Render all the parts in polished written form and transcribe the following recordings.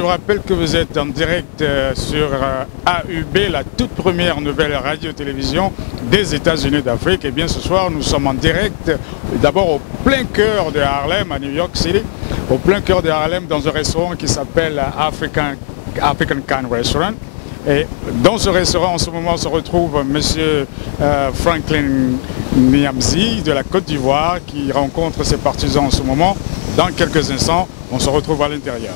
je vous rappelle que vous êtes en direct sur AUB, la toute première nouvelle radio-télévision des États-Unis d'Afrique. Et bien ce soir, nous sommes en direct d'abord au plein cœur de Harlem, à New York City, au plein cœur de Harlem, dans un restaurant qui s'appelle African Can Restaurant. Et dans ce restaurant, en ce moment, se retrouve M. Franklin Nyamzi de la Côte d'Ivoire qui rencontre ses partisans en ce moment. Dans quelques instants, on se retrouve à l'intérieur.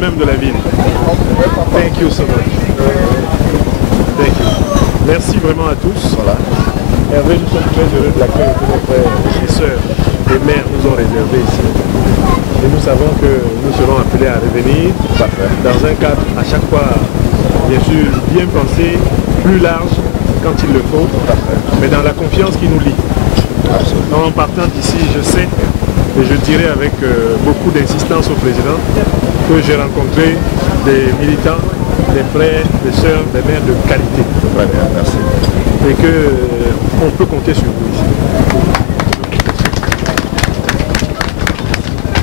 Même de la ville. Thank you so much. Thank you. Merci vraiment à tous. Voilà. Hervé, nous sommes très heureux de l'accueil que nos frères et sœurs et mères nous ont réservé ici. Et nous savons que nous serons appelés à revenir dans un cadre à chaque fois, bien sûr, bien pensé, plus large quand il le faut, mais dans la confiance qui nous lie. Absolument. En partant d'ici, je sais, et je dirais avec beaucoup d'insistance au président, que j'ai rencontré des militants, des frères, des sœurs, des mères de qualité. Très bien, merci. Et qu'on peut compter sur vous ici.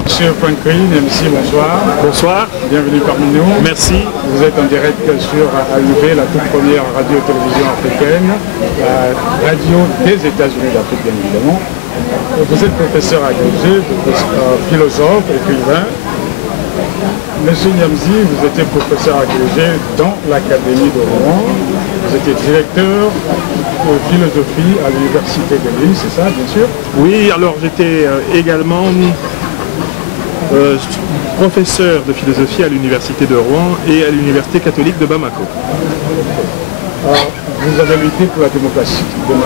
Monsieur Franklin Nyamzi, bonsoir. Bonsoir. Bienvenue parmi nous. Merci. Vous êtes en direct sur AUB, la toute première radio-télévision africaine, la radio des États-Unis d'Afrique, bien évidemment. Vous êtes professeur agrégé, philosophe, écrivain. Monsieur Nyamzi, vous étiez professeur agrégé dans l'Académie de Rouen. Vous étiez directeur de philosophie à l'Université de Lille, c'est ça, bien sûr? Oui, alors j'étais également professeur de philosophie à l'Université de Rouen et à l'Université catholique de Bamako. Alors, vous avez lutté pour la démocratie en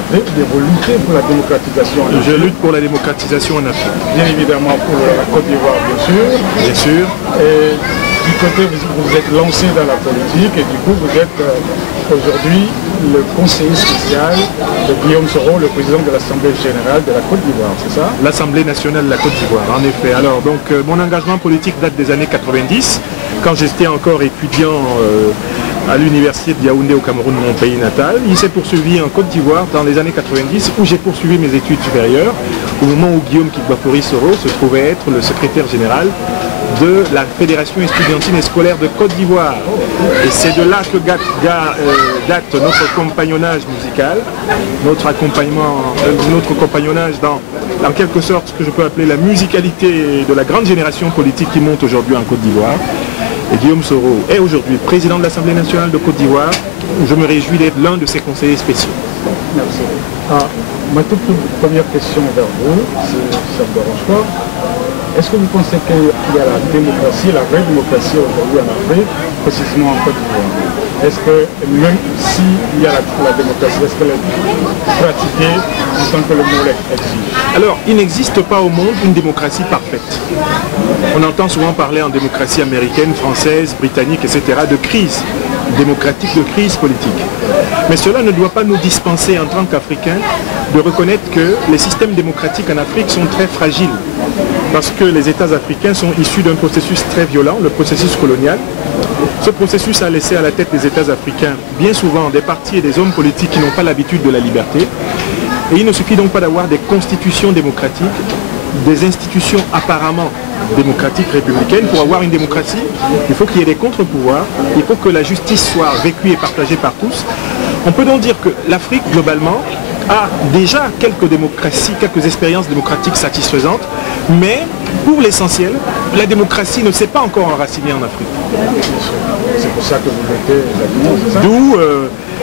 Afrique, vous luttez pour la démocratisation en Afrique. Je lutte pour la démocratisation en Afrique. Bien évidemment pour la Côte d'Ivoire, bien sûr. Bien sûr. Et du côté, vous êtes lancé dans la politique et du coup, vous êtes aujourd'hui le conseiller spécial de Guillaume Soro, le président de l'Assemblée générale de la Côte d'Ivoire, c'est ça? L'Assemblée nationale de la Côte d'Ivoire, en effet. Alors, donc, mon engagement politique date des années 90, quand j'étais encore étudiant à l'université de Yaoundé au Cameroun, mon pays natal. Il s'est poursuivi en Côte d'Ivoire dans les années 90 où j'ai poursuivi mes études supérieures au moment où Guillaume Kigbafori Soro se trouvait être le secrétaire général de la Fédération estudiantine et scolaire de Côte d'Ivoire. Et c'est de là que date notre compagnonnage musical, notre compagnonnage dans en quelque sorte ce que je peux appeler la musicalité de la grande génération politique qui monte aujourd'hui en Côte d'Ivoire. Et Guillaume Soro est aujourd'hui président de l'Assemblée nationale de Côte d'Ivoire. Je me réjouis d'être l'un de ses conseillers spéciaux. Merci. Ma toute première question vers vous, si ça ne vous dérange pas. Est-ce que vous pensez qu'il y a la démocratie, la vraie démocratie aujourd'hui en Afrique, précisément en Côte d'Ivoire? Est-ce que même s'il y a la démocratie, est-ce qu'elle est pratiquée en tant que le mot exige? Alors, il n'existe pas au monde une démocratie parfaite. On entend souvent parler en démocratie américaine, française, britannique, etc. de crise démocratique, de crise politique. Mais cela ne doit pas nous dispenser en tant qu'Africains de reconnaître que les systèmes démocratiques en Afrique sont très fragiles. Parce que les États africains sont issus d'un processus très violent, le processus colonial. Ce processus a laissé à la tête des États africains bien souvent des partis et des hommes politiques qui n'ont pas l'habitude de la liberté. Et il ne suffit donc pas d'avoir des constitutions démocratiques, des institutions apparemment démocratiques républicaines. Pour avoir une démocratie, il faut qu'il y ait des contre-pouvoirs, il faut que la justice soit vécue et partagée par tous. On peut donc dire que l'Afrique, globalement, a déjà quelques démocraties, quelques expériences démocratiques satisfaisantes, mais pour l'essentiel, la démocratie ne s'est pas encore enracinée en Afrique. C'est pour ça que vous votez exactement, c'est ça? D'où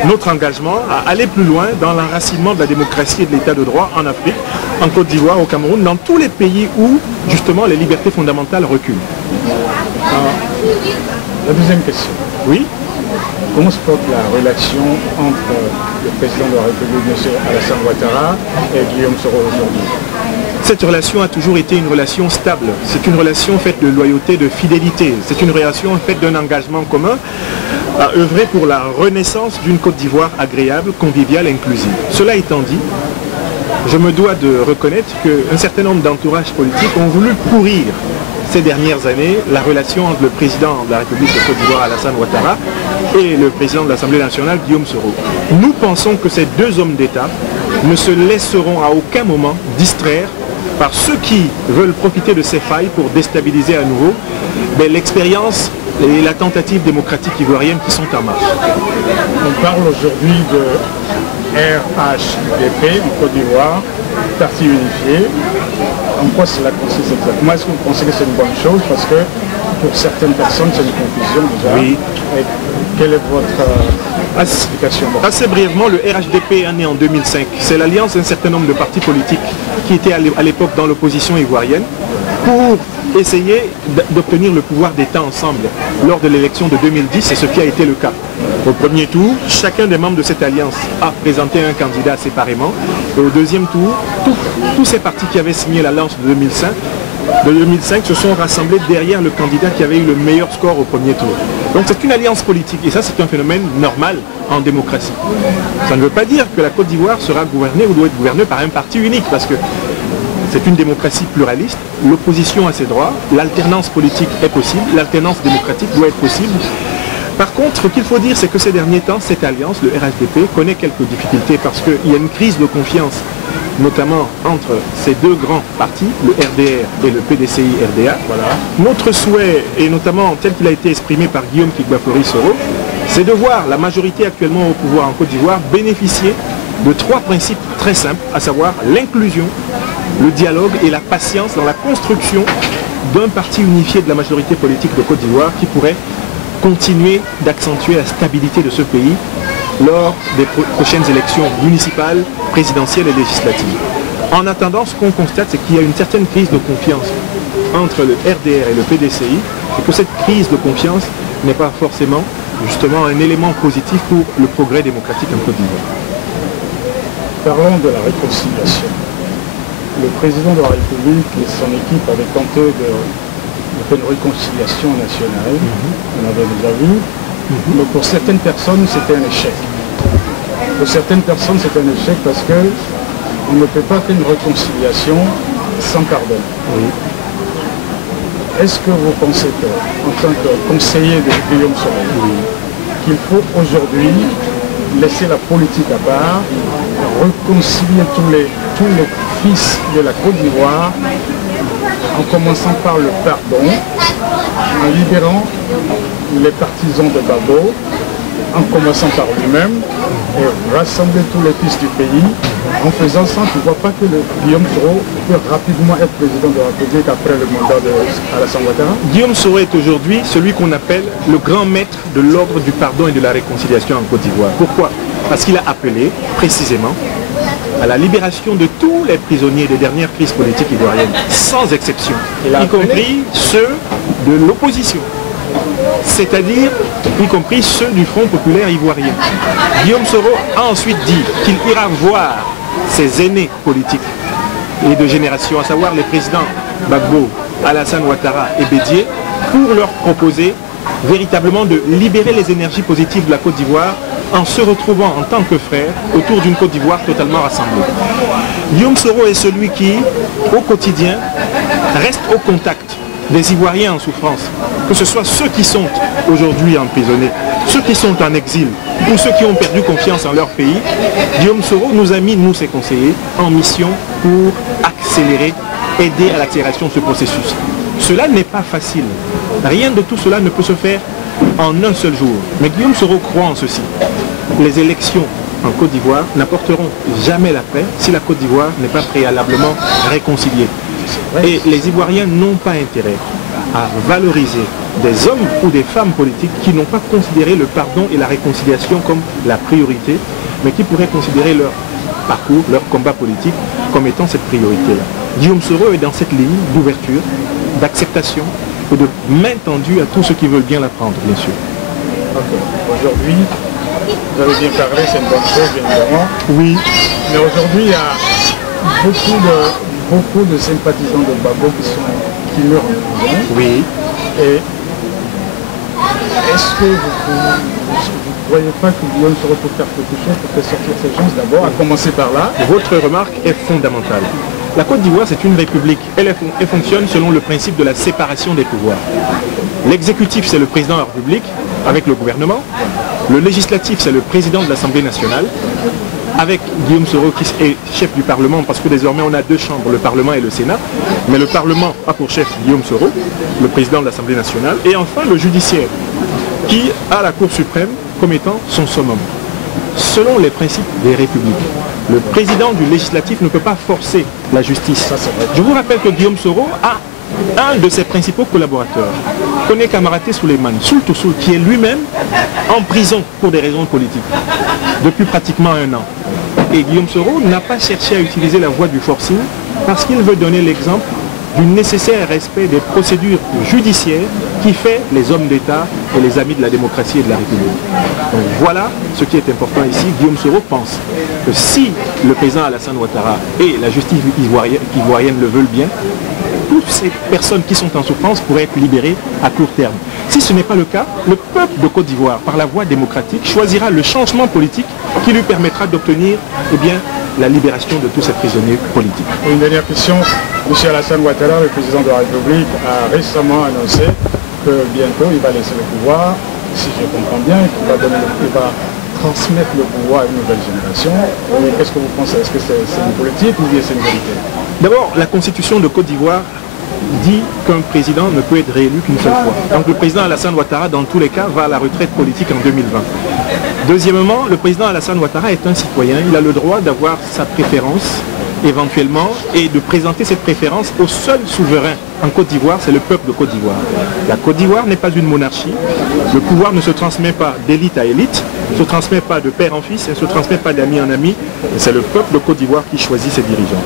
notre engagement à aller plus loin dans l'enracinement de la démocratie et de l'état de droit en Afrique, en Côte d'Ivoire, au Cameroun, dans tous les pays où justement les libertés fondamentales reculent. La deuxième question. Oui. Comment se porte la relation entre le président de la République, M. Alassane Ouattara, et Guillaume Soro aujourd'hui? Cette relation a toujours été une relation stable. C'est une relation faite de loyauté, de fidélité. C'est une relation faite d'un engagement commun à œuvrer pour la renaissance d'une Côte d'Ivoire agréable, conviviale et inclusive. Cela étant dit, je me dois de reconnaître qu'un certain nombre d'entourages politiques ont voulu pourrir ces dernières années la relation entre le président de la République de Côte d'Ivoire, Alassane Ouattara, et le président de l'Assemblée nationale, Guillaume Soro. Nous pensons que ces deux hommes d'État ne se laisseront à aucun moment distraire par ceux qui veulent profiter de ces failles pour déstabiliser à nouveau l'expérience et la tentative démocratique ivoirienne qui sont en marche. On parle aujourd'hui de RHDP en Côte d'Ivoire, parti unifié. En quoi cela consiste exactement? Est-ce que vous pensez que c'est une bonne chose? Parce que pour certaines personnes, c'est une confusion déjà. Oui. Et quelle est votre explication? Assez brièvement, le RHDP est né en 2005. C'est l'alliance d'un certain nombre de partis politiques qui étaient à l'époque dans l'opposition ivoirienne pour essayer d'obtenir le pouvoir d'État ensemble lors de l'élection de 2010, c'est ce qui a été le cas. Au premier tour, chacun des membres de cette alliance a présenté un candidat séparément. Et au deuxième tour, tous ces partis qui avaient signé l'alliance de 2005 se sont rassemblés derrière le candidat qui avait eu le meilleur score au premier tour. Donc c'est une alliance politique et ça c'est un phénomène normal en démocratie. Ça ne veut pas dire que la Côte d'Ivoire sera gouvernée ou doit être gouvernée par un parti unique parce que c'est une démocratie pluraliste, l'opposition a ses droits, l'alternance politique est possible, l'alternance démocratique doit être possible. Par contre, ce qu'il faut dire, c'est que ces derniers temps, cette alliance, le RHDP, connaît quelques difficultés parce qu'il y a une crise de confiance, notamment entre ces deux grands partis, le RDR et le PDCI-RDA. Voilà. Notre souhait, et notamment tel qu'il a été exprimé par Guillaume Kigbafori Soro, c'est de voir la majorité actuellement au pouvoir en Côte d'Ivoire bénéficier de trois principes très simples, à savoir l'inclusion, le dialogue et la patience dans la construction d'un parti unifié de la majorité politique de Côte d'Ivoire qui pourrait continuer d'accentuer la stabilité de ce pays lors des prochaines élections municipales, présidentielles et législatives. En attendant, ce qu'on constate, c'est qu'il y a une certaine crise de confiance entre le RDR et le PDCI et que cette crise de confiance n'est pas forcément justement un élément positif pour le progrès démocratique en Côte d'Ivoire. Parlons de la réconciliation. Le président de la République et son équipe avaient tenté de faire une réconciliation nationale, on avait déjà vu, mais pour certaines personnes c'était un échec. Pour certaines personnes c'est un échec parce qu'on ne peut pas faire une réconciliation sans pardon. Oui. Est-ce que vous pensez que, en tant que conseiller de Guillaume Soro, qu'il faut aujourd'hui laisser la politique à part, réconcilier tous les fils de la Côte d'Ivoire, en commençant par le pardon, en libérant les partisans de Gbagbo, en commençant par lui-même, et rassembler tous les fils du pays, en faisant ça, tu ne vois pas que le Guillaume Soro peut rapidement être président de la République après le mandat d'Alassane Ouattara. Guillaume Soro est aujourd'hui celui qu'on appelle le grand maître de l'ordre du pardon et de la réconciliation en Côte d'Ivoire. Pourquoi? Parce qu'il a appelé précisément à la libération de tous les prisonniers des dernières crises politiques ivoiriennes, sans exception, y compris ceux de l'opposition, c'est-à-dire y compris ceux du Front populaire ivoirien. Guillaume Soro a ensuite dit qu'il ira voir ses aînés politiques et de génération, à savoir les présidents Gbagbo, Alassane Ouattara et Bédié, pour leur proposer véritablement de libérer les énergies positives de la Côte d'Ivoire en se retrouvant en tant que frères autour d'une Côte d'Ivoire totalement rassemblée. Guillaume Soro est celui qui, au quotidien, reste au contact des Ivoiriens en souffrance, que ce soit ceux qui sont aujourd'hui emprisonnés, ceux qui sont en exil ou ceux qui ont perdu confiance en leur pays. Guillaume Soro nous a mis, nous ses conseillers, en mission pour accélérer, aider à l'accélération de ce processus. Cela n'est pas facile. Rien de tout cela ne peut se faire en un seul jour. Mais Guillaume Soro croit en ceci. Les élections en Côte d'Ivoire n'apporteront jamais la paix si la Côte d'Ivoire n'est pas préalablement réconciliée. Et les Ivoiriens n'ont pas intérêt à valoriser des hommes ou des femmes politiques qui n'ont pas considéré le pardon et la réconciliation comme la priorité, mais qui pourraient considérer leur parcours, leur combat politique comme étant cette priorité-là. Guillaume Soro est dans cette ligne d'ouverture, d'acceptation et de main tendue à tous ceux qui veulent bien la prendre, bien sûr. Okay. Aujourd'hui, vous avez bien parlé, c'est une bonne chose, bien évidemment. Oui. Mais aujourd'hui, il y a beaucoup de sympathisants de Gbagbo qui meurent en prison. Oui. Et est-ce que vous ne croyez pas que Guillaume Soro peut faire quelque chose pour faire sortir ces gens d'abord, à commencer par là? Votre remarque est fondamentale. La Côte d'Ivoire, c'est une république. Elle fonctionne selon le principe de la séparation des pouvoirs. L'exécutif, c'est le président de la République, avec le gouvernement. Le législatif, c'est le président de l'Assemblée nationale, avec Guillaume Soro qui est chef du Parlement, parce que désormais on a deux chambres, le Parlement et le Sénat. Mais le Parlement a pour chef Guillaume Soro, le président de l'Assemblée nationale. Et enfin le judiciaire, qui a la Cour suprême comme étant son summum. Selon les principes des républiques, le président du législatif ne peut pas forcer la justice. Je vous rappelle que Guillaume Soro a un de ses principaux collaborateurs, Koné Kamaraté Souleymane, Soul to Soul, qui est lui-même en prison pour des raisons politiques, depuis pratiquement 1 an. Et Guillaume Soro n'a pas cherché à utiliser la voie du forcing parce qu'il veut donner l'exemple du nécessaire respect des procédures judiciaires qui fait les hommes d'État et les amis de la démocratie et de la République. Donc voilà ce qui est important ici. Guillaume Soro pense que si le président Alassane Ouattara et la justice ivoirienne le veulent bien, toutes ces personnes qui sont en souffrance pourraient être libérées à court terme. Si ce n'est pas le cas, le peuple de Côte d'Ivoire, par la voie démocratique, choisira le changement politique qui lui permettra d'obtenir la libération de tous ces prisonniers politiques. Une dernière question. M. Alassane Ouattara, le président de la République, a récemment annoncé que bientôt il va laisser le pouvoir. Si je comprends bien, il va transmettre le pouvoir à une nouvelle génération. Qu'est-ce que vous pensez? Est-ce que c'est une politique ou bien c'est une vérité? D'abord, la constitution de Côte d'Ivoire dit qu'un président ne peut être réélu qu'une seule fois. Donc le président Alassane Ouattara, dans tous les cas, va à la retraite politique en 2020. Deuxièmement, le président Alassane Ouattara est un citoyen. Il a le droit d'avoir sa préférence, éventuellement, et de présenter cette préférence au seul souverain en Côte d'Ivoire, c'est le peuple de Côte d'Ivoire. La Côte d'Ivoire n'est pas une monarchie. Le pouvoir ne se transmet pas d'élite à élite, ne se transmet pas de père en fils, ne se transmet pas d'ami en ami. C'est le peuple de Côte d'Ivoire qui choisit ses dirigeants.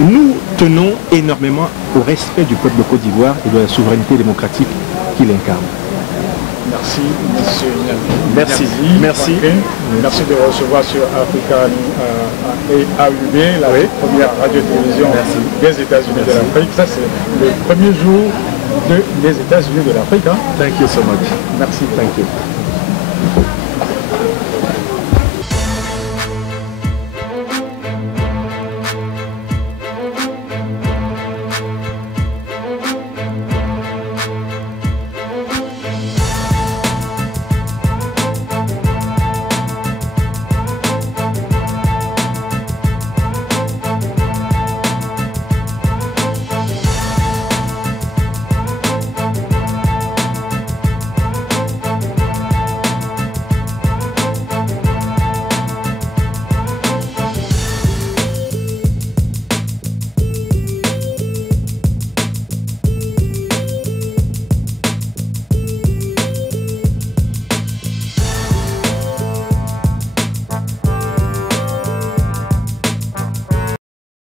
Nous tenons énormément au respect du peuple de Côte d'Ivoire et de la souveraineté démocratique qu'il incarne. Merci, monsieur Niabi. Merci. Merci. Merci de recevoir sur Africa et AUB, la première radio-télévision des États-Unis de l'Afrique. Ça, c'est le premier jour des États-Unis de l'Afrique. Thank you so much. Merci. Thank you.